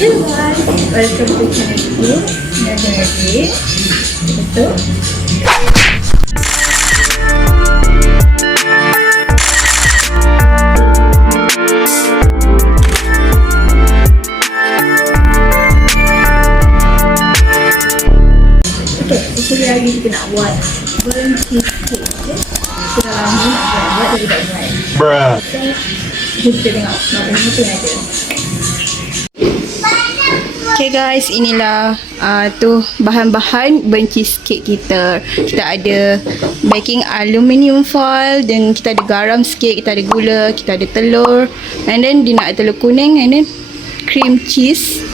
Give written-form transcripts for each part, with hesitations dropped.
Welcome to channel dari. Betul. Jadi hari ni kita nak buat burnt cheesecake. Kita dah lama nak buat jadi tak buat. Jom kita tengok macam tu ada. Okay guys, inilah tu bahan-bahan burnt cheesecake kita. Kita ada baking aluminium foil, dan kita ada garam sikit, kita ada gula, kita ada telur, and then dia nak telur kuning, and then cream cheesecake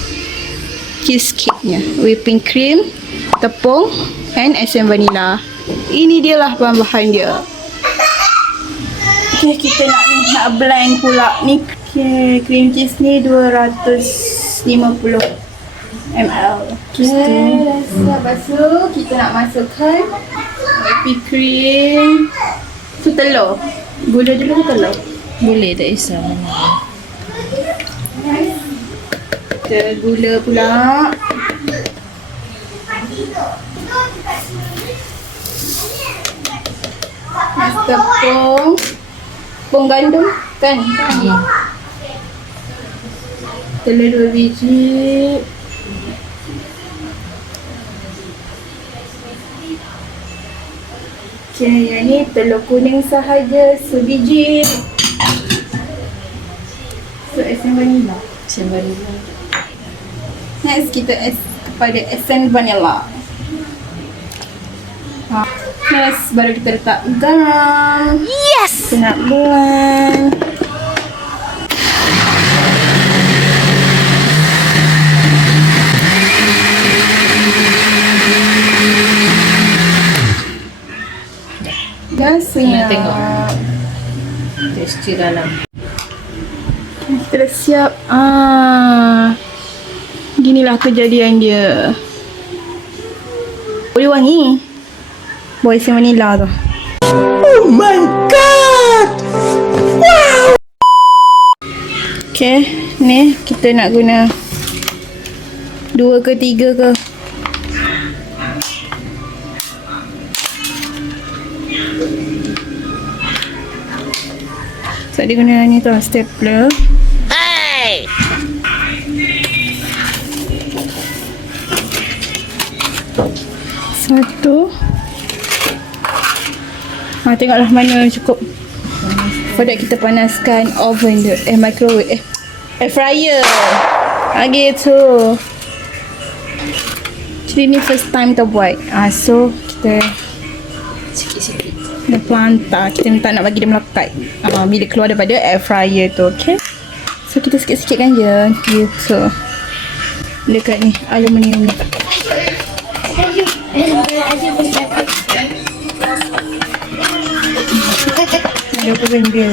nya, whipping cream, tepung, and esen vanilla. Ini dia lah bahan-bahan dia. Okay, kita nak blend pula ni. Cream cheese ni 250 ml. Okay, lepas tu kita nak masukkan whipping cream, tu telur. Gula dulu ke telur? Boleh, tak kisah. Kita gula pula. Tepung gandum kan? Telur 2 biji. Okay, yang ni telur kuning sahaja, sebiji. So, esen vanilla. Esen vanilla. Next, kita kepada esen vanilla. Next, baru kita letak garam. Yes! Kita nak blend. Dah siap. Tengok tekstur dalam. Kita dah siap. Ginilah kejadian dia. Boleh wangi. Boleh esen vanilla tu. Oh my god! Wow! Okay, ni kita nak guna 2 ke 3 ke. So, dia guna ni tu, stapler. Hey! Satu. Tengoklah mana cukup. Pada kita panaskan oven tu. Microwave. Air fryer. Gitu. Jadi ni first time kita buat. So, kita Sikit-sikit. dia pelantar. Kita minta nak bagi dia melekat. Bila keluar daripada air fryer tu. Okay. So, kita sikit-sikit kan je. Gitu. Dekat ni. Aluminium ni. Ada apa benda.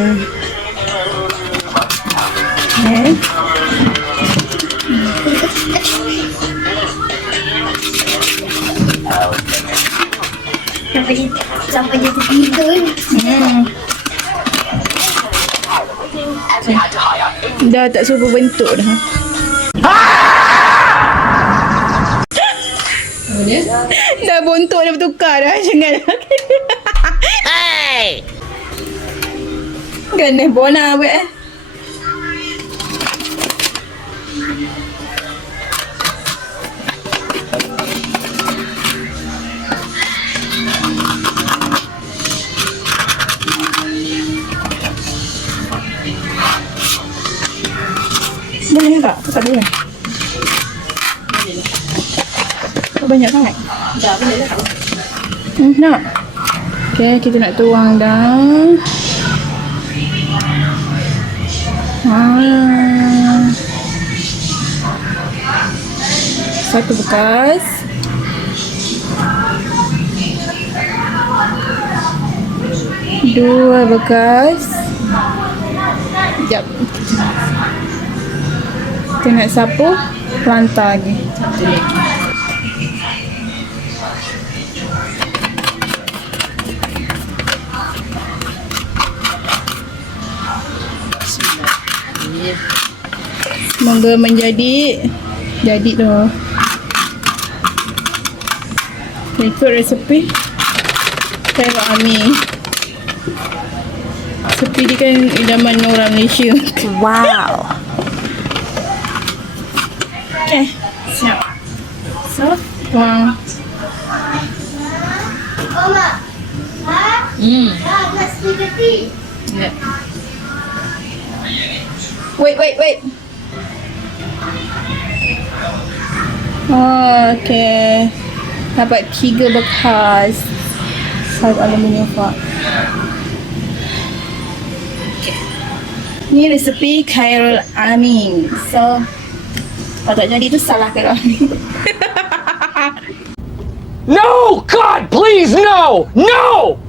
Sampai dia tertidur. Dah tak serupa bentuk dah. Dah bentuk dah bertukar dah. Jangan. Hey! Kena bona buat. Boleh tak? Tak boleh. Banyak sangat. Dah boleh lah. Nak. Okay, kita nak tuang dah. Satu bekas. Dua bekas. Sekejap. Kita nak sapu. Pelantar lagi. Satu lagi. Semoga menjadi Jadi tu. Ikut resepi Khairul Aming. Resepi dia kan idaman orang Malaysia. Wow. Okay, siap. So, tuang. Oma. Ha? Nak spaghetti. Ya. Wait. Oh, okay. Dapat 3 bekas sarung aluminium pak. Ni resepi Khairul Aming. So, kalau tak jadi tu salah Khairul Aming. No! God, please, no! No!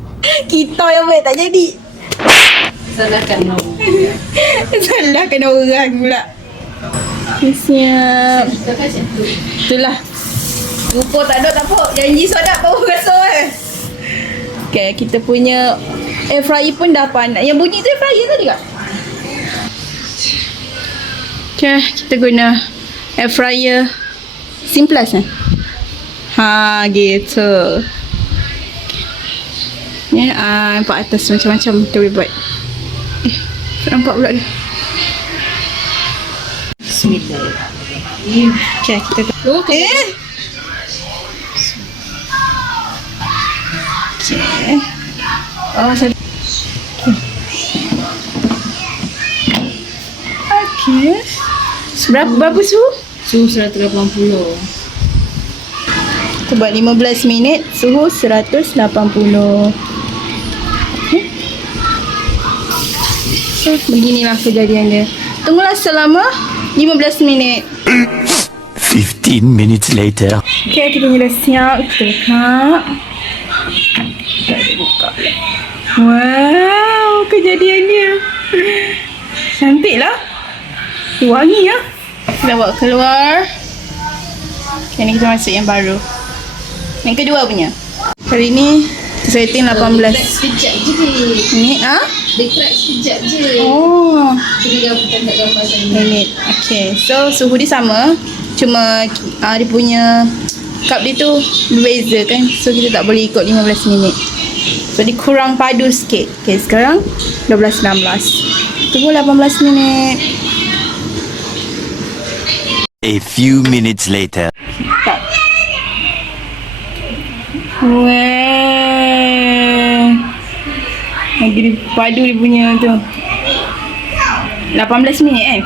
Kita yang buat tak jadi. Salahkan no. Salahkan orang pula. Siap. Takkan macam tu. Itulah. Rupa tak ada tak apa. Janji sedap baru rasa Okay, kita punya air fryer pun dah panas. Yang bunyi tu air fryer tadi kak? Okay, kita guna air fryer Simplas Ha, gitu. Ni nampak atas macam-macam kita boleh buat. Tak nampak pula dia. Bismillahirrahmanirrahim. Okay, kita Okay. Oh, saya Okay. Berapa suhu? Suhu 180. Kita buat 15 minit, suhu 180. Okay. So, beginilah kejadian dia. Tunggulah selama 15 minit. 15 minutes later. Okay, kita ni dah siap. Kita buka. Tak ada buka. Wow, kejadian dia. Cantik lah. Wangi lah. Kita bawa keluar. Okay, ni kita masuk yang baru. Yang kedua punya. Kali ni setting 18 Sekejap je. minit. Dia crack sekejap je. Oh, Kita gambarkan tak gambar sana. minit. Okay, so suhu dia sama. Cuma dia punya cup dia tu berbeza kan. So kita tak boleh ikut 15 minit. So dia kurang padu sikit. Okay, sekarang 12-16. Tunggu 18 minit. A few minutes later. Tak. Weh. Lagi dia padu dia punya tu. 18 minit kan?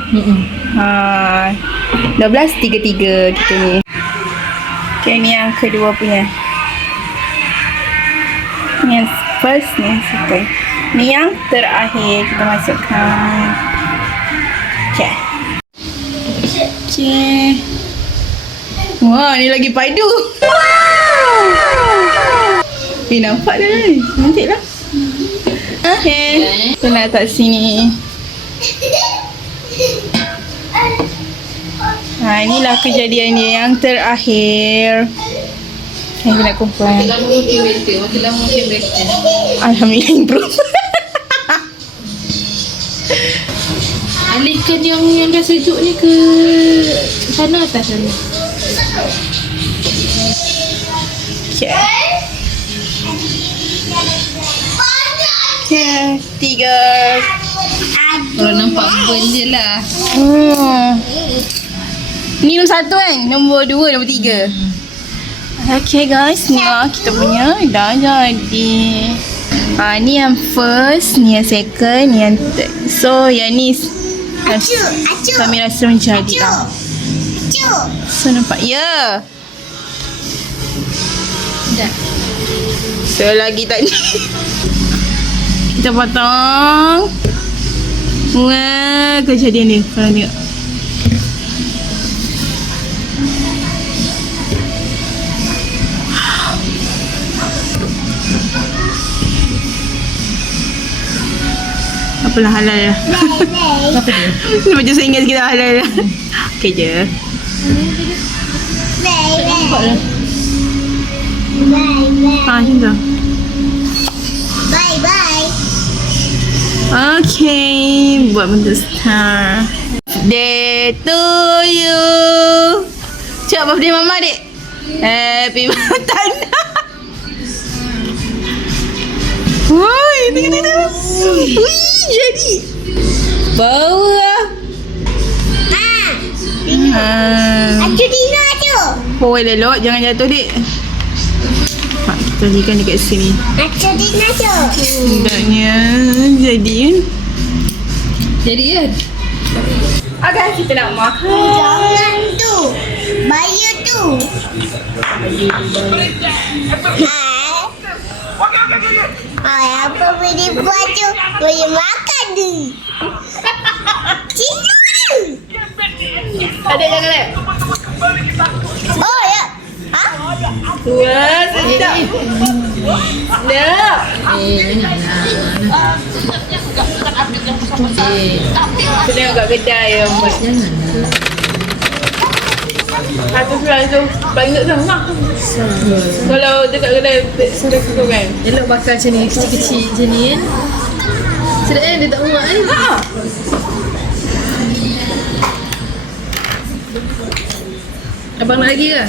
12.33 kita ni. Okay, ni yang kedua punya. Ni yang first, ni yang second. Ni yang terakhir kita masukkan. Okay. Okay. Wah, ni lagi padu. Nampak dah kan? Cantik lah. Okay. Kita nak letak sini. Inilah kejadian dia yang terakhir. Okay, kita nak kumpul. Makin lama makin better. Makin lama makin better. Alhamdulillah improve. Alihkan yang dah sejuk ni ke sana atas sana. Okay. Okay, 3. Kalau nampak burn je lah. Ni nombor 1 kan? Nombor 2, nombor 3. Okay guys, ni lah kita punya dah jadi. Ni yang first, ni yang second, ni yang third. So yang ni kami rasa menjadi lah. So nampak, ya. Dah. So lagi tadi kita potong. Wah, kejadian ni kalau tengok. Apalah halal lah. Apa dia? Macam saya ingat sikit halal lah. Okay je. Nampak lah. Macam tu. Bye. Okay, buat bentuk star. Day to you. Cakap birthday Mama dek. Happy birthday. Woi, tengok. Wih, jadi. Bau lah. Acu Dina tu. Oh, lelok. Jangan jatuh, dek. Mak, kita letakkan dekat sini. Acu Dina tu. Hendaknya jadi kan. Jadi kan? Okay, kita nak makan. Jangan tu. Bayar tu. Apa boleh buat tu? Boleh makan tu. Cina tu. Adik jangan lek. Oh ya. Ha? Wah, sedap. Sedap. Kita tengok kat kedai yang buat. Satu sebelah tu paling tak sama. Kalau dekat kedai sudah suka kan. Elok bakar macam ni, kecil-kecil macam ni kan. Sedap kan, dia tak muak kan. Abang nak lagi ke?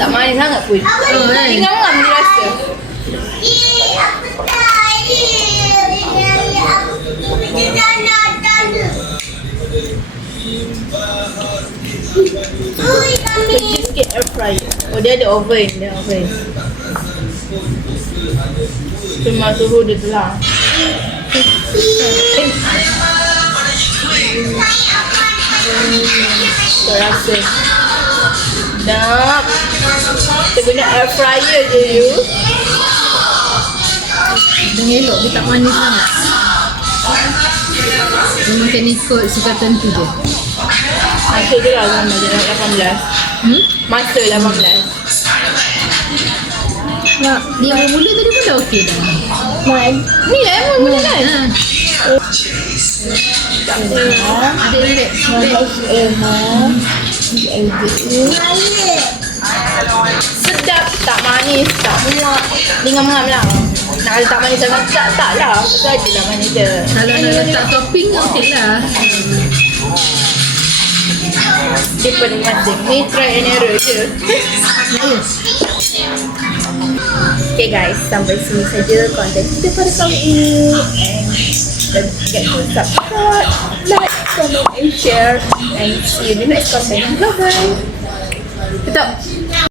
Tak manis sangat pun. Oh kan. Ngam-ngam dia rasa. Apa tadi? Kita nak tanda. Kecil sikit air fryer. Oh, dia ada oven. Dia oven. Cuma suhu dia telah. Saya rasa sedap. Kita guna air fryer je you. Dengan elok, dia tak manis sangat. Memang kena ikut sukatan tu je. Masa je lah sama je 18. Masa 18. Nak, dia mula tadi pun dah okey dah. Ni lah emang mula kan? Adik. Sedap, tak manis, tak muak. Dia ngam-ngam lah. Nak ada tak manis sangat, tak lah. Itu aja lah manis dia. Kalau nak letak topping, okey lah. Dia masing-masing. Ni try and error je. Okay guys, sampai sini saja konten kita pada kali ini. And don't forget to subscribe, like, comment and share. And see you in the next content. Bye-bye. Tutup.